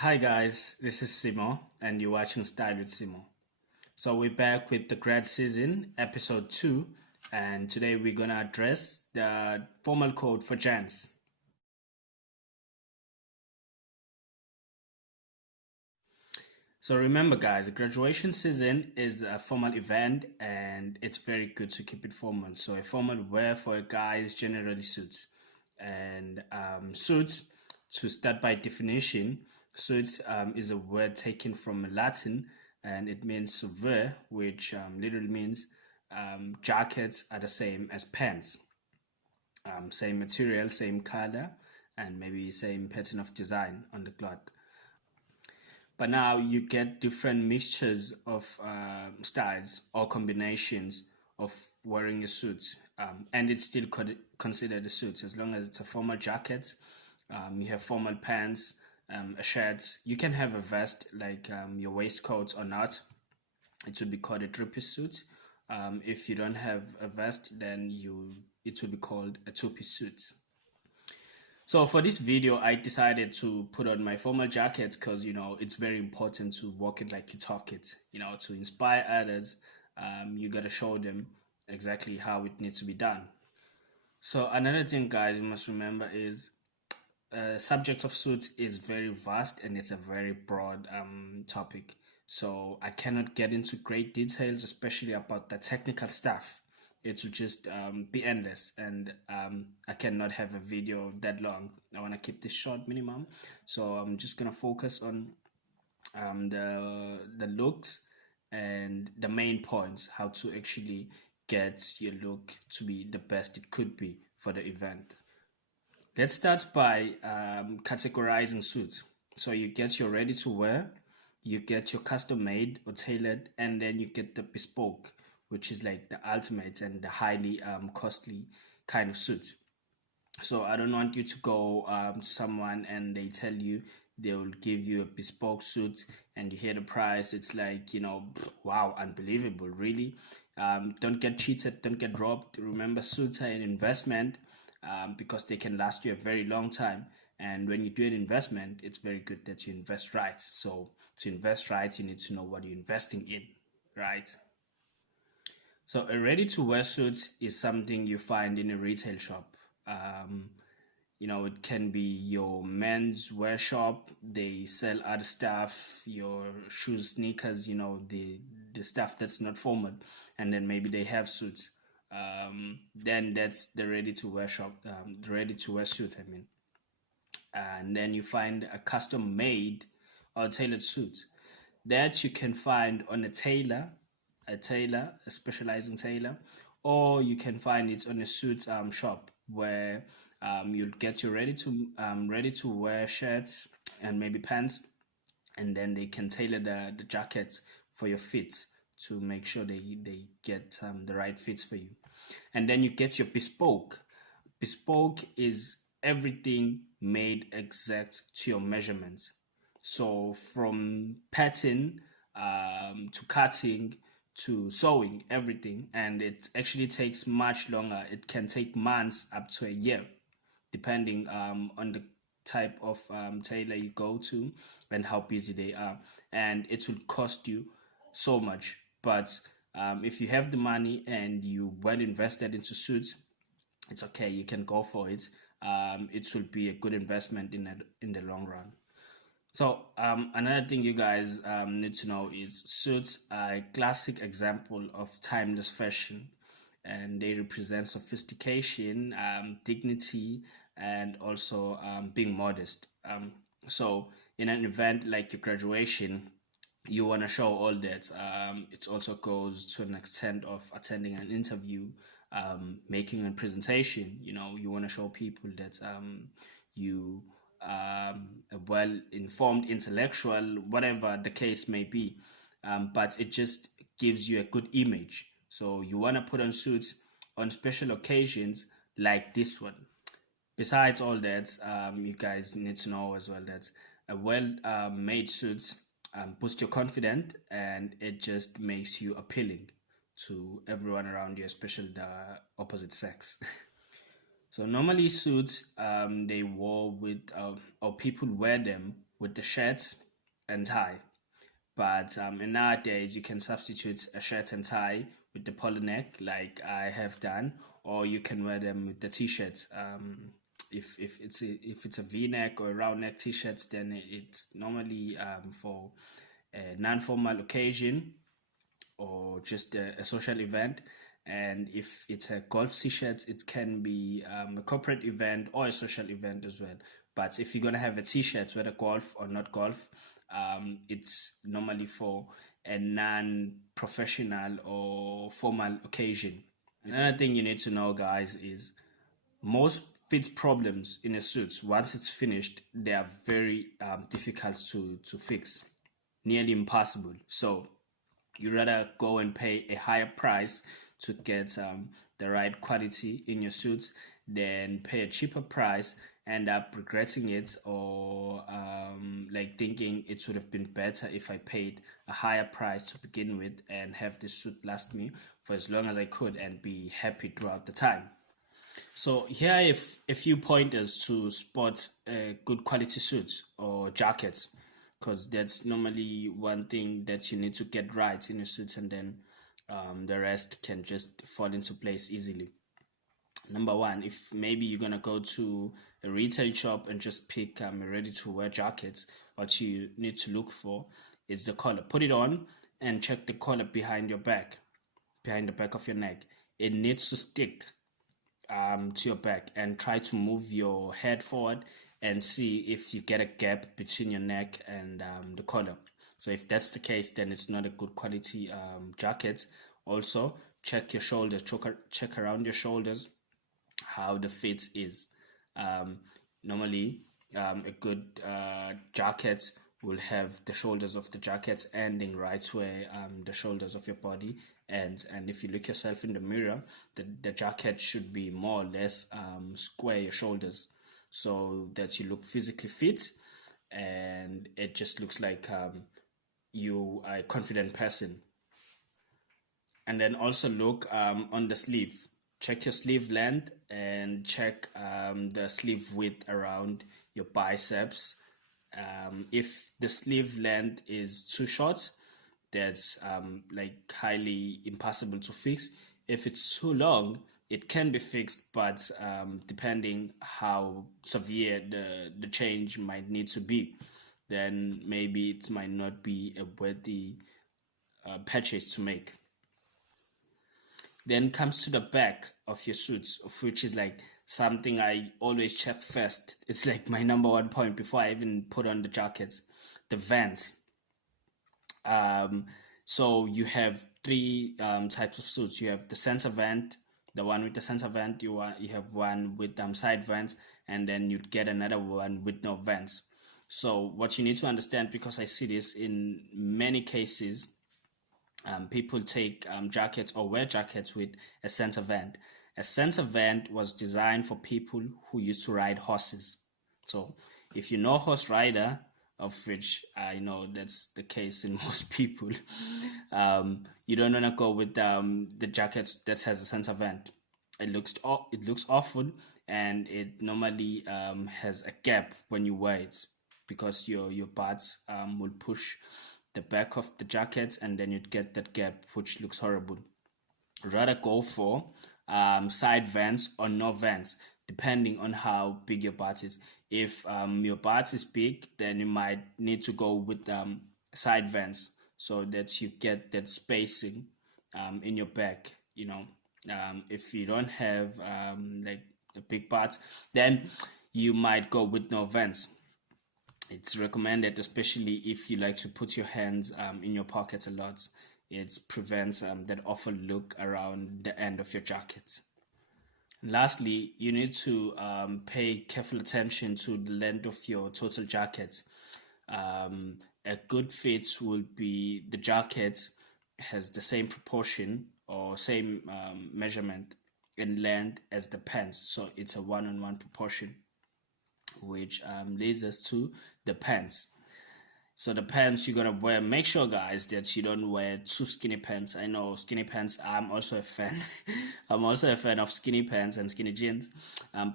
Hi guys, this is Simo and you're watching Style with Simo. So we're back with the grad season, episode 2, and today we're gonna address the formal code for Jans. So remember guys, the graduation season is a formal event and it's very good to keep it formal. So a formal wear for a guy is generally suits. And suits, to start by definition, suits is a word taken from Latin and it means wear, which literally means jackets are the same as pants. Same material, same color, and maybe same pattern of design on the cloth. But now you get different mixtures of styles or combinations of wearing a suit, and it's still considered a suit as long as it's a formal jacket. You have formal pants, a shirt. You can have a vest like your waistcoat or not. It would be called a three-piece suit. If you don't have a vest, then it will be called a two-piece suit. So for this video, I decided to put on my formal jacket because it's very important to walk it like you talk it. To inspire others, you gotta show them exactly how it needs to be done. So another thing, guys, you must remember is subject of suits is very vast and it's a very broad topic. So I cannot get into great details, especially about the technical stuff. It will just be endless, and I cannot have a video that long. I want to keep this short minimum, so I'm just gonna focus on the looks and the main points, how to actually get your look to be the best it could be for the event. Let's start by categorizing suits. So you get your ready to wear, you get your custom made or tailored, and then you get the bespoke, which is like the ultimate and the highly costly kind of suit. So I don't want you to go to someone and they tell you they will give you a bespoke suit and you hear the price. It's like, wow, unbelievable, really. Don't get cheated, don't get robbed. Remember, suits are an investment because they can last you a very long time. And when you do an investment, it's very good that you invest right. So to invest right, you need to know what you're investing in, right? So a ready-to-wear suit is something you find in a retail shop. Um, it can be your men's wear shop. They sell other stuff, your shoes, sneakers. The stuff that's not formal, and then maybe they have suits. Then that's the ready-to-wear shop. The ready-to-wear suit. I mean, and then you find a custom-made or tailored suit that you can find on a specializing tailor, or you can find it on a suit shop where you'll get your ready to wear shirts and maybe pants, and then they can tailor the jackets for your fit to make sure they get the right fits for you. And then you get your bespoke. Bespoke is everything made exact to your measurements. So from pattern to cutting to sewing, everything, and it actually takes much longer. It can take months up to a year, depending on the type of tailor you go to and how busy they are, and it will cost you so much. But if you have the money and you well invested into suits, it's okay. You can go for it. It will be a good investment in the long run. So another thing you guys need to know is suits are a classic example of timeless fashion, and they represent sophistication, dignity, and also being modest. So in an event like your graduation, you want to show all that. It also goes to an extent of attending an interview, making a presentation. You want to show people that you a well informed intellectual, whatever the case may be. But it just gives you a good image. So you want to put on suits on special occasions like this one. Besides all that, you guys need to know as well that a well made suit boosts your confidence and it just makes you appealing to everyone around you, especially the opposite sex. So normally suits they wore with or people wear them with the shirt and tie. But in nowadays, you can substitute a shirt and tie with the polo neck, like I have done, or you can wear them with the t-shirts. If it's a V-neck or a round neck t-shirts, then it's normally for a non-formal occasion or just a social event. And if it's a golf t-shirt, it can be a corporate event or a social event as well. But if you're gonna have a t-shirt, whether golf or not golf, it's normally for a non-professional or formal occasion. Another thing you need to know, guys, is most fit problems in a suit, once it's finished, they are very difficult to fix, nearly impossible. So you rather go and pay a higher price to get the right quality in your suits than pay a cheaper price, end up regretting it, or like thinking it would have been better if I paid a higher price to begin with and have this suit last me for as long as I could and be happy throughout the time. So here are a few pointers to spot a good quality suit or jacket, because that's normally one thing that you need to get right in a suit, and then the rest can just fall into place easily. Number one, if maybe you're gonna go to a retail shop and just pick a ready-to-wear jacket, what you need to look for is the collar. Put it on and check the collar behind the back of your neck. It needs to stick to your back, and try to move your head forward and see if you get a gap between your neck and the collar. So if that's the case, then it's not a good quality jacket. Also, check your shoulders, check around your shoulders how the fit is. Normally, a good jacket will have the shoulders of the jacket ending right where the shoulders of your body ends. And if you look yourself in the mirror, the jacket should be more or less square your shoulders, so that you look physically fit and it just looks like you are a confident person. And then also look on the sleeve. Check your sleeve length and check the sleeve width around your biceps. If the sleeve length is too short, that's like highly impossible to fix. If it's too long, it can be fixed, but depending how severe the change might need to be, then maybe it might not be a worthy purchase to make. Then comes to the back of your suits, of which is like something I always check first. It's like my number one point before I even put on the jacket. The vents. Um, so you have three types of suits. You have the center vent, the one with the center vent. You have one with side vents, and then you get another one with no vents. So what you need to understand, because I see this in many cases, people take jackets or wear jackets with a center vent. A center vent was designed for people who used to ride horses. So if you know horse rider, of which I know that's the case in most people, you don't want to go with the jackets that has a center vent. It looks awful, and it normally has a gap when you wear it, because your butt will push the back of the jacket, and then you'd get that gap, which looks horrible. Rather go for side vents or no vents, depending on how big your butt is. If your butt is big, then you might need to go with side vents, so that you get that spacing in your back. If you don't have like a big butt, then you might go with no vents. It's recommended, especially if you like to put your hands in your pockets a lot. It prevents that awful look around the end of your jacket. Lastly, you need to pay careful attention to the length of your total jacket. A good fit will be the jacket has the same proportion or same measurement in length as the pants, so it's a one-on-one proportion, which leads us to the pants. So the pants you're gonna wear, make sure guys that you don't wear too skinny pants. I know skinny pants. I'm also a fan. I'm also a fan of skinny pants and skinny jeans.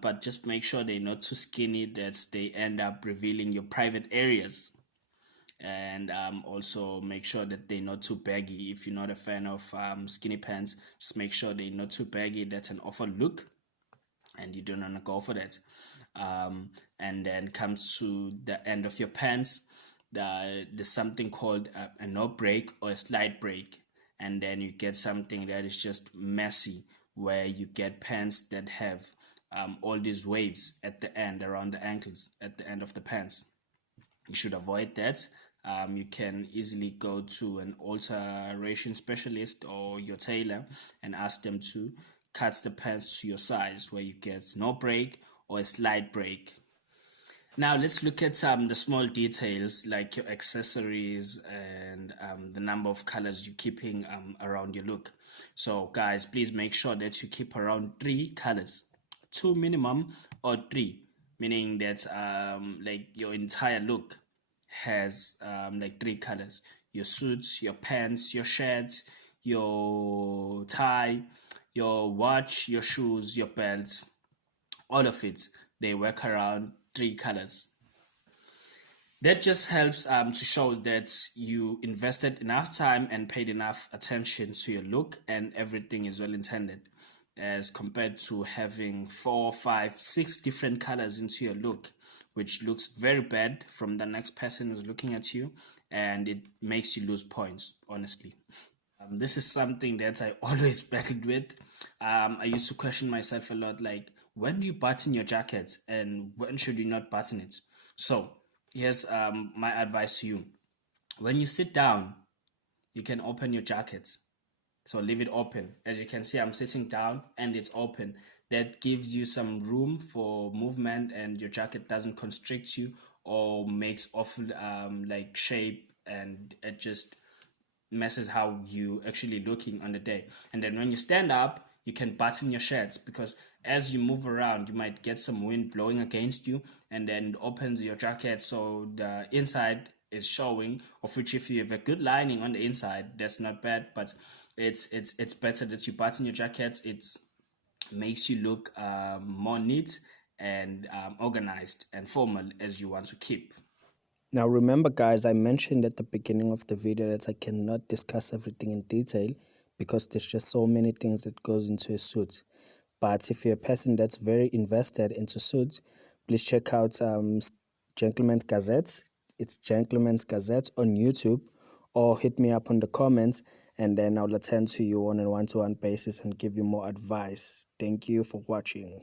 But just make sure they're not too skinny that they end up revealing your private areas. And also make sure that they're not too baggy. If you're not a fan of skinny pants, just make sure they're not too baggy. That's an awful look, and you don't want to go for that. And then comes to the end of your pants, there's something called a no break or a slide break, and then you get something that is just messy, where you get pants that have all these waves at the end around the ankles at the end of the pants. You should avoid that. You can easily go to an alteration specialist or your tailor and ask them to cut the pants to your size, where you get no break or a slight break. Now let's look at the small details like your accessories and the number of colors you're keeping around your look. So guys, please make sure that you keep around 3 colors, 2 minimum or 3, meaning that like your entire look has like 3 colors: your suits, your pants, your shirt, your tie, your watch, your shoes, your belt, all of it. They work around 3 colors. That just helps to show that you invested enough time and paid enough attention to your look, and everything is well intended, as compared to having 4, 5, 6 different colors into your look, which looks very bad from the next person who's looking at you, and it makes you lose points, honestly. This is something that I always battled with. I used to question myself a lot, like, when do you button your jacket and when should you not button it? So here's my advice to you. When you sit down, you can open your jacket. So leave it open. As you can see, I'm sitting down and it's open. That gives you some room for movement, and your jacket doesn't constrict you or makes awful like shape, and it just messes how you actually looking on the day. And then when you stand up, you can button your shirts, because as you move around, you might get some wind blowing against you, and then it opens your jacket so the inside is showing. Of which, if you have a good lining on the inside, that's not bad. But it's better that you button your jacket. It makes you look more neat and organized and formal as you want to keep. Now, remember, guys, I mentioned at the beginning of the video that I cannot discuss everything in detail because there's just so many things that goes into a suit. But if you're a person that's very invested into suits, please check out Gentleman's Gazette. It's Gentleman's Gazette on YouTube, or hit me up on the comments, and then I'll attend to you on a one-to-one basis and give you more advice. Thank you for watching.